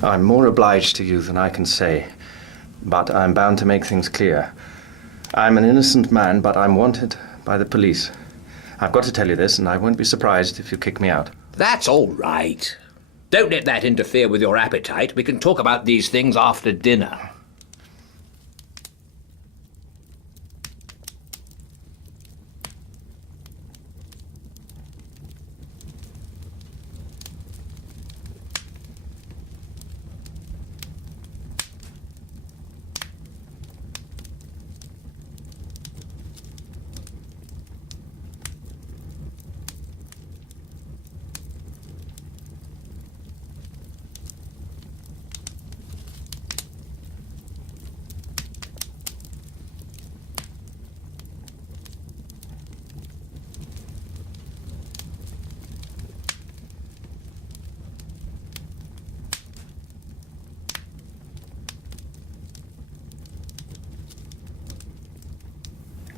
I'm more obliged to you than I can say, but I'm bound to make things clear. I'm an innocent man, but I'm wanted by the police. I've got to tell you this, and I won't be surprised if you kick me out. That's all right. Don't let that interfere with your appetite. We can talk about these things after dinner.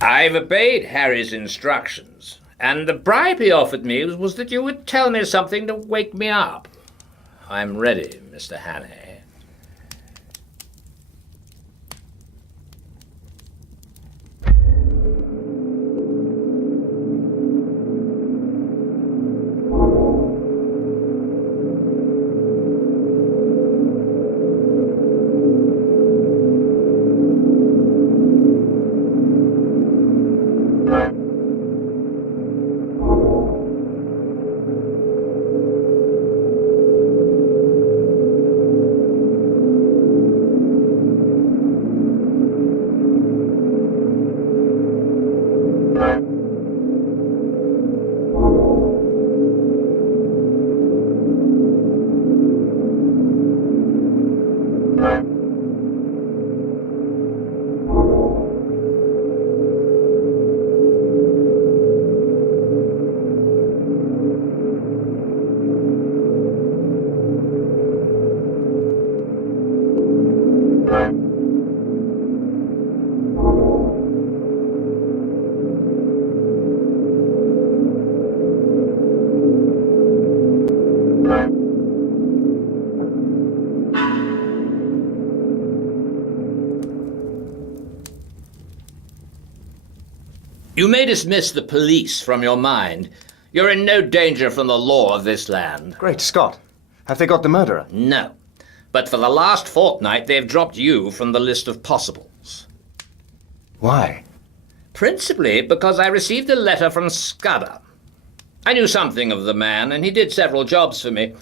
I've obeyed Harry's instructions, and the bribe he offered me was that you would tell me something to wake me up. I'm ready, Mr. Hannay. You may dismiss the police from your mind. You're in no danger from the law of this land. Great Scott. Have they got the murderer? No. But for the last fortnight, they've dropped you from the list of possibles. Why? Principally because I received a letter from Scudder. I knew something of the man, and he did several jobs for me.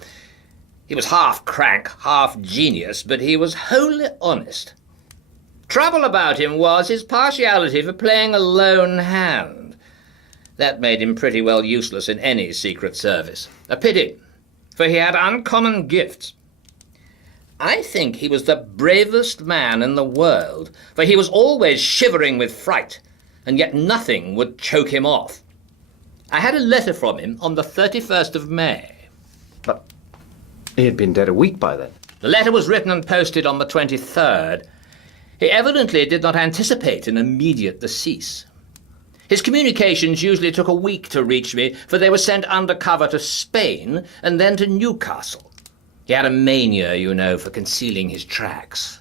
He was half crank, half genius, but he was wholly honest. Trouble about him was his partiality for playing a lone hand. That made him pretty well useless in any secret service. A pity, for he had uncommon gifts. I think he was the bravest man in the world, for he was always shivering with fright, and yet nothing would choke him off. I had a letter from him on the 31st of May. But he had been dead a week by then. The letter was written and posted on the 23rd. He evidently did not anticipate an immediate decease. His communications usually took a week to reach me, for they were sent undercover to Spain and then to Newcastle. He had a mania, you know, for concealing his tracks.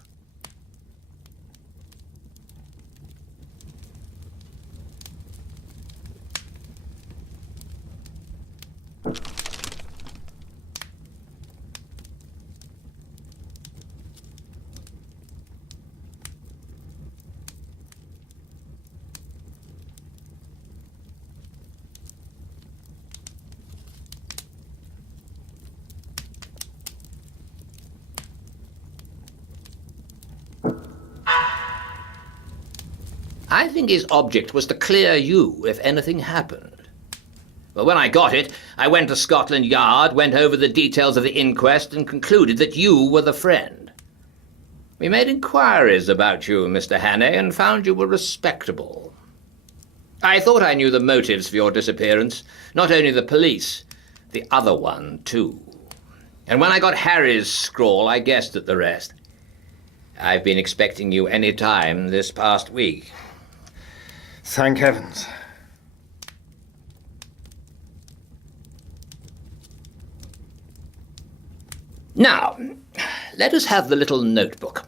I think his object was to clear you if anything happened. But when I got it, I went to Scotland Yard, went over the details of the inquest, and concluded that you were the friend. We made inquiries about you, Mr. Hannay, and found you were respectable. I thought I knew the motives for your disappearance, not only the police, the other one, too. And when I got Harry's scrawl, I guessed at the rest. I've been expecting you any time this past week. Thank heavens. Now, Let us have the little notebook.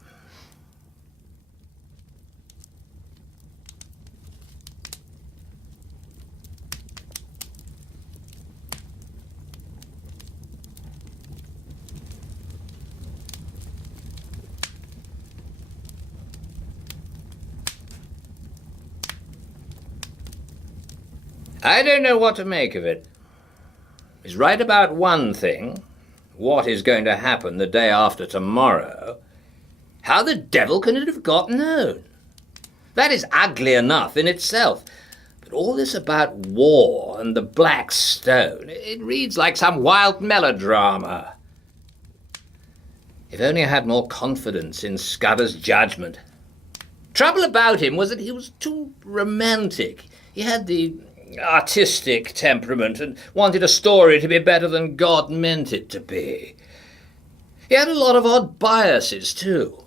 I don't know what to make of it. He's right about one thing. What is going to happen the day after tomorrow? How the devil can it have got known? That is ugly enough in itself. But all this about war and the Black Stone, it reads like some wild melodrama. If only I had more confidence in Scudder's judgment. Trouble about him was that he was too romantic. He had the artistic temperament and wanted a story to be better than God meant it to be. He had a lot of odd biases, too.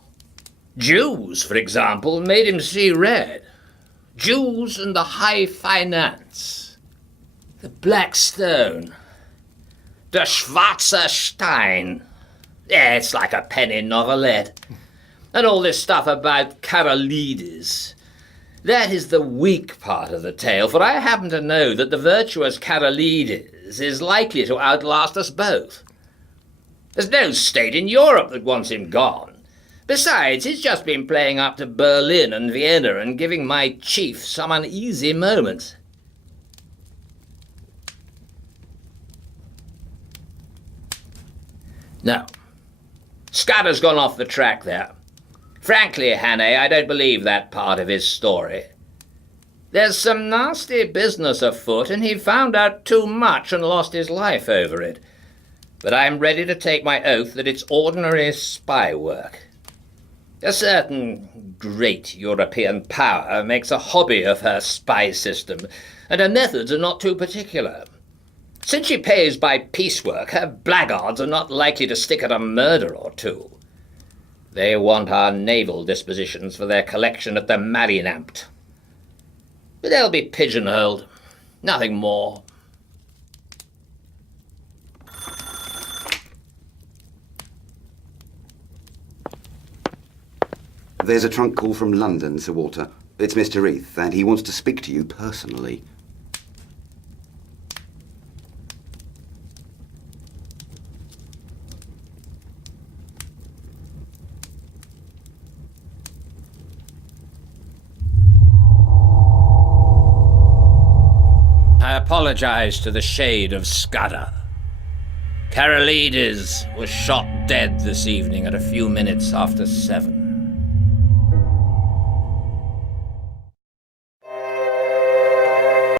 Jews, for example, made him see red. Jews and the high finance. The Black Stone. Der Schwarze Stein. Yeah, it's like a penny novelette. And all this stuff about Karolides. That is the weak part of the tale, for I happen to know that the virtuous Karolides is likely to outlast us both. There's no state in Europe that wants him gone. Besides, he's just been playing up to Berlin and Vienna and giving my chief some uneasy moments. No. Scudder's gone off the track there. Frankly, Hannay, I don't believe that part of his story. There's some nasty business afoot, and he found out too much and lost his life over it. But I'm ready to take my oath that it's ordinary spy work. A certain great European power makes a hobby of her spy system, and her methods are not too particular. Since she pays by piecework, her blackguards are not likely to stick at a murder or two. They want our naval dispositions for their collection at the Marineamt. But they'll be pigeonholed. Nothing more. There's a trunk call from London, Sir Walter. It's Mr. Reith, and he wants to speak to you personally. I apologize to the shade of Scudder. Karolides was shot dead this evening at a few minutes after 7.